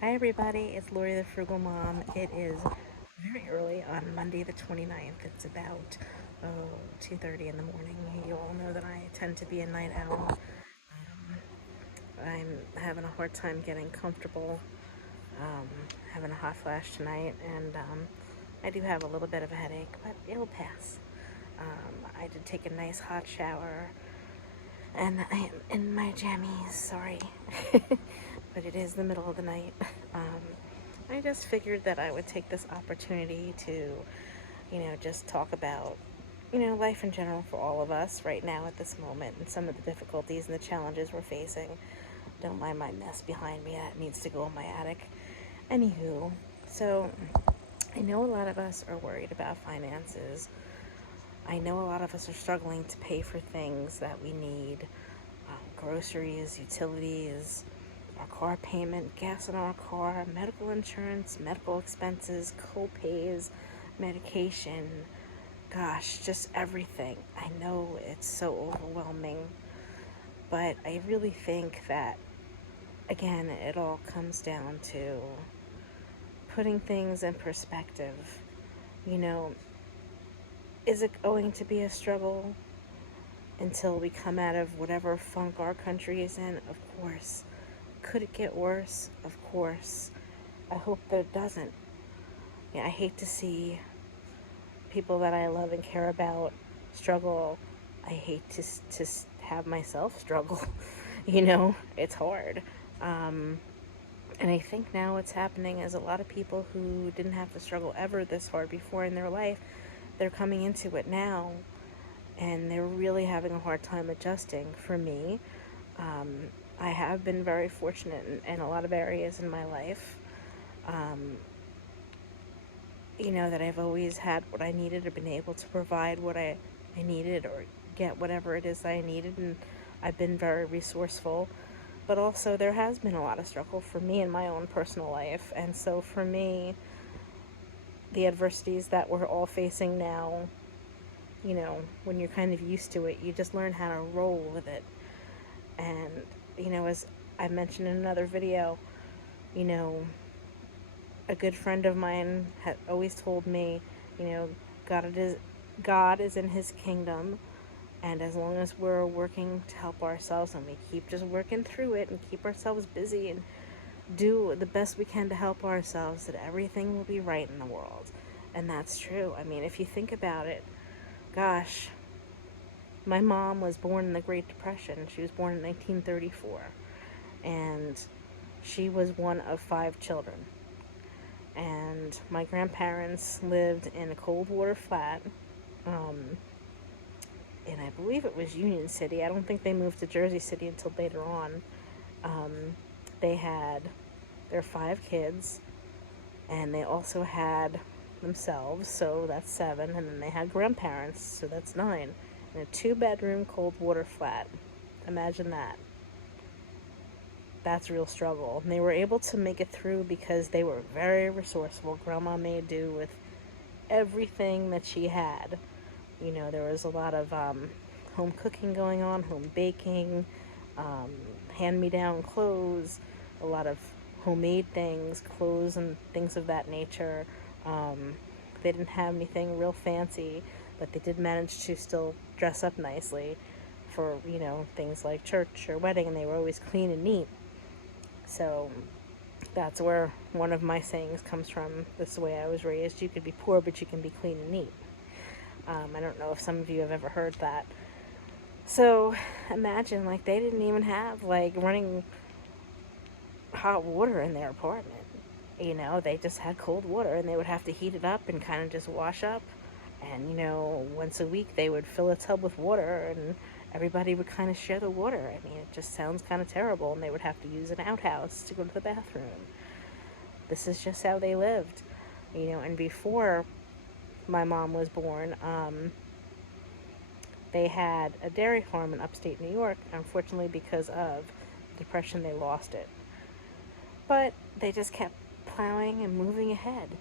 Hi everybody, it's Lori the Frugal Mom. It is very early on Monday the 29th. It's about 2:30 in the morning. You all know that I tend to be a night owl. I'm having a hard time getting comfortable, um, having a hot flash tonight, and I do have a little bit of a headache, but it'll pass. I did take a nice hot shower, and I am in my jammies, sorry. But it is the middle of the night. Um, I just figured that I would take this opportunity to, just talk about, life in general for all of us right now at this moment and some of the difficulties and the challenges we're facing. Don't mind my mess behind me, that needs to go in my attic. Anywho, so I know a lot of us are worried about finances. I know a lot of us are struggling to pay for things that we need, groceries, utilities, our car payment, gas in our car, medical insurance, medical expenses, co-pays, medication, gosh, just everything. I know it's so overwhelming, but I really think that, again, it all comes down to putting things in perspective. You know, is it going to be a struggle until we come out of whatever funk our country is in? Of course. Could it get worse? Of course. I hope that it doesn't. Yeah, I hate to see people that I love and care about struggle. I hate to have myself struggle. It's hard. Um, and I think now what's happening is a lot of people who didn't have to struggle ever this hard before in their life, they're coming into it now, and they're really having a hard time adjusting. For me, um, I have been very fortunate in a lot of areas in my life. Um, that I've always had what I needed or been able to provide what I needed or get whatever it is that I needed, and I've been very resourceful. But also, there has been a lot of struggle for me in my own personal life, and so for me, the adversities that we're all facing now, when you're kind of used to it, you just learn how to roll with it. And, as I mentioned in another video, you know, a good friend of mine had always told me, you know, God is God is in His kingdom, and as long as we're working to help ourselves and we keep just working through it and keep ourselves busy and do the best we can to help ourselves, that everything will be right in the world. And that's true. I mean, if you think about it, gosh, my mom was born in the Great Depression. She was born in 1934, and she was one of 5 children. And my grandparents lived in a cold water flat, um, and I believe it was Union City. I don't think they moved to Jersey City until later on. Um, they had their 5 kids, and they also had themselves, so that's 7, and then they had grandparents, so that's 9, in a 2-bedroom cold water flat. Imagine that. That's real struggle. And they were able to make it through because they were very resourceful. Grandma made do with everything that she had. There was a lot of home cooking going on, home baking, um, hand-me-down clothes, a lot of homemade things, clothes and things of that nature. Um, they didn't have anything real fancy, but they did manage to still dress up nicely for, things like church or wedding, and they were always clean and neat. So that's where one of my sayings comes from. This is the way I was raised. You could be poor, but you can be clean and neat. I don't know if some of you have ever heard that. So imagine, like, they didn't even have, like, running hot water in their apartment. They just had cold water, and they would have to heat it up and kind of just wash up. And, once a week they would fill a tub with water, and everybody would kind of share the water. I mean, it just sounds kind of terrible, and they would have to use an outhouse to go to the bathroom. This is just how they lived. And before my mom was born, they had a dairy farm in upstate New York. Unfortunately, because of depression, they lost it. But they just kept plowing and moving ahead,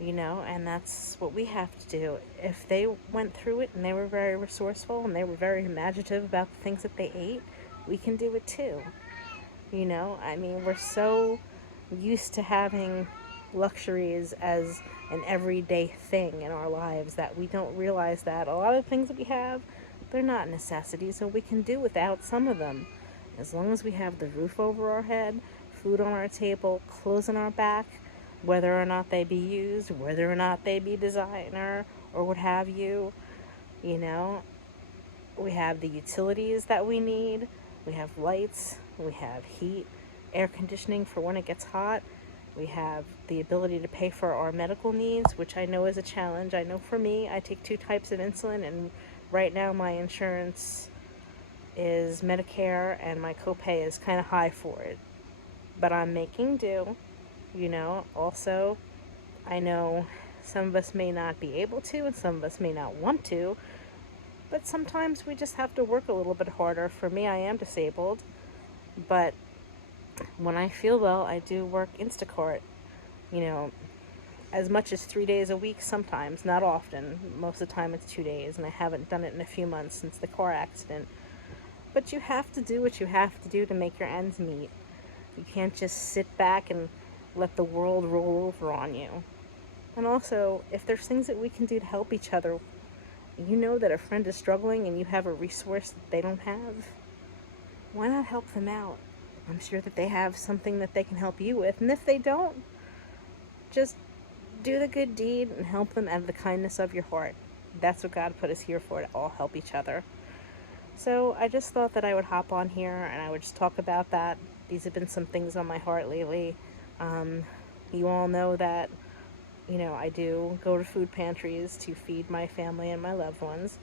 and that's what we have to do. If they went through it and they were very resourceful and they were very imaginative about the things that they ate, we can do it too. I mean, we're so used to having luxuries as an everyday thing in our lives that we don't realize that a lot of things that we have, they're not necessities, so we can do without some of them. As long as we have the roof over our head, food on our table, clothes on our back, whether or not they be used, whether or not they be designer or what have you, you know, we have the utilities that we need. We have lights. We have heat, air conditioning for when it gets hot. We have the ability to pay for our medical needs, which I know is a challenge. I know for me, I take 2 types of insulin, and right now my insurance is Medicare, and my copay is kind of high for it. But I'm making do, Also, I know some of us may not be able to, and some of us may not want to, but sometimes we just have to work a little bit harder. For me, I am disabled, but when I feel well, I do work Instacart, you know, as much as 3 days a week sometimes, not often. Most of the time it's 2 days, and I haven't done it in a few months since the car accident. But you have to do what you have to do to make your ends meet. You can't just sit back and let the world roll over on you. And also, if there's things that we can do to help each other, you know that a friend is struggling and you have a resource that they don't have, why not help them out? I'm sure that they have something that they can help you with. And if they don't, just do the good deed and help them out of the kindness of your heart. That's what God put us here for, to all help each other. So I just thought that I would hop on here and I would just talk about that. These have been some things on my heart lately. You all know that, I do go to food pantries to feed my family and my loved ones.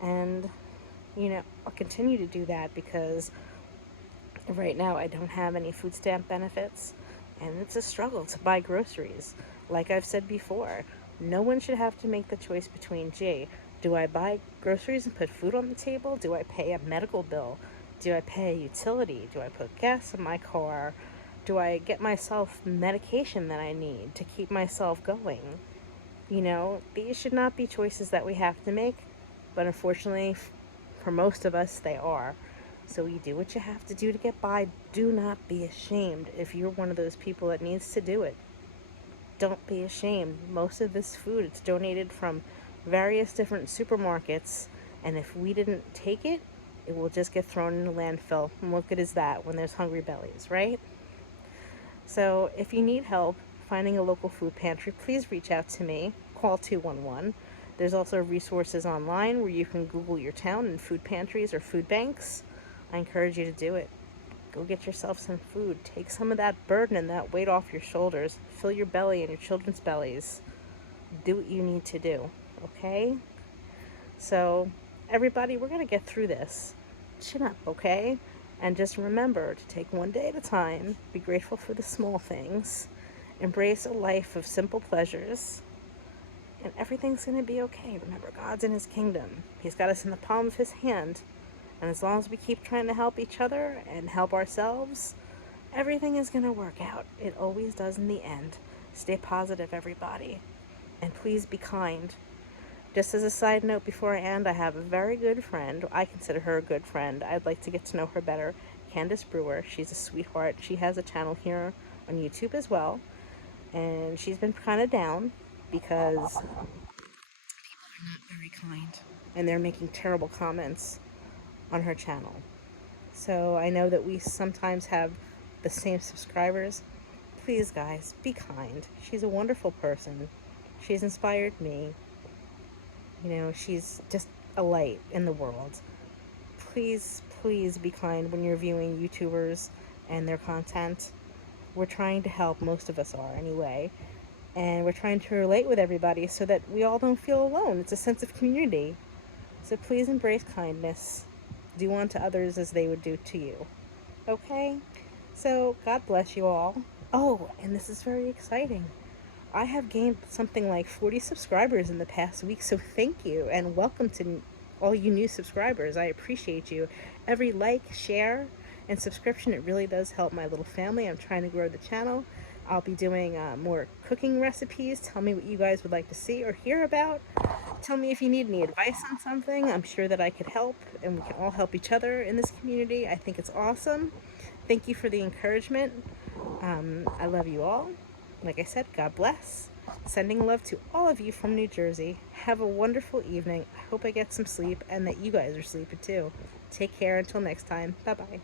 And, I'll continue to do that because right now I don't have any food stamp benefits. And it's a struggle to buy groceries. Like I've said before, no one should have to make the choice between, gee, do I buy groceries and put food on the table? Do I pay a medical bill? Do I pay a utility? Do I put gas in my car? Do I get myself medication that I need to keep myself going? These should not be choices that we have to make, but unfortunately, for most of us, they are. So you do what you have to do to get by. Do not be ashamed if you're one of those people that needs to do it. Don't be ashamed. Most of this food, it's donated from various different supermarkets, and if we didn't take it, it will just get thrown in the landfill. And what good is that when there's hungry bellies, right? So if you need help finding a local food pantry, please reach out to me. Call 211. There's also resources online where you can Google your town and food pantries or food banks. I encourage you to do it. Go get yourself some food. Take some of that burden and that weight off your shoulders. Fill your belly and your children's bellies. Do what you need to do, okay? So, everybody, we're going to get through this. Chin up, okay? And just remember to take one day at a time. Be grateful for the small things. Embrace a life of simple pleasures. And everything's going to be okay. Remember, God's in His kingdom. He's got us in the palm of His hand. And as long as we keep trying to help each other and help ourselves, everything is going to work out. It always does in the end. Stay positive, everybody. And please be kind. Just as a side note before I end, I have a very good friend. I consider her a good friend. I'd like to get to know her better. Candace Brewer. She's a sweetheart. She has a channel here on YouTube as well. And she's been kind of down because people are not very kind. And they're making terrible comments on her channel. So I know that we sometimes have the same subscribers. Please, guys, be kind. She's a wonderful person. She's inspired me. She's just a light in the world. Please, please be kind when you're viewing YouTubers and their content. We're trying to help, most of us are anyway. And we're trying to relate with everybody so that we all don't feel alone. It's a sense of community. So please embrace kindness. Do unto others as they would do to you. Okay? So, God bless you all. Oh, and this is very exciting. I have gained something like 40 subscribers in the past week, so thank you, and welcome to all you new subscribers. I appreciate you. Every like, share, and subscription, it really does help my little family. I'm trying to grow the channel. I'll be doing more cooking recipes. Tell me what you guys would like to see or hear about. Tell me if you need any advice on something. I'm sure that I could help, and we can all help each other in this community. I think it's awesome. Thank you for the encouragement. I love you all. Like I said, God bless. Sending love to all of you from New Jersey. Have a wonderful evening. I hope I get some sleep and that you guys are sleeping too. Take care until next time. Bye bye.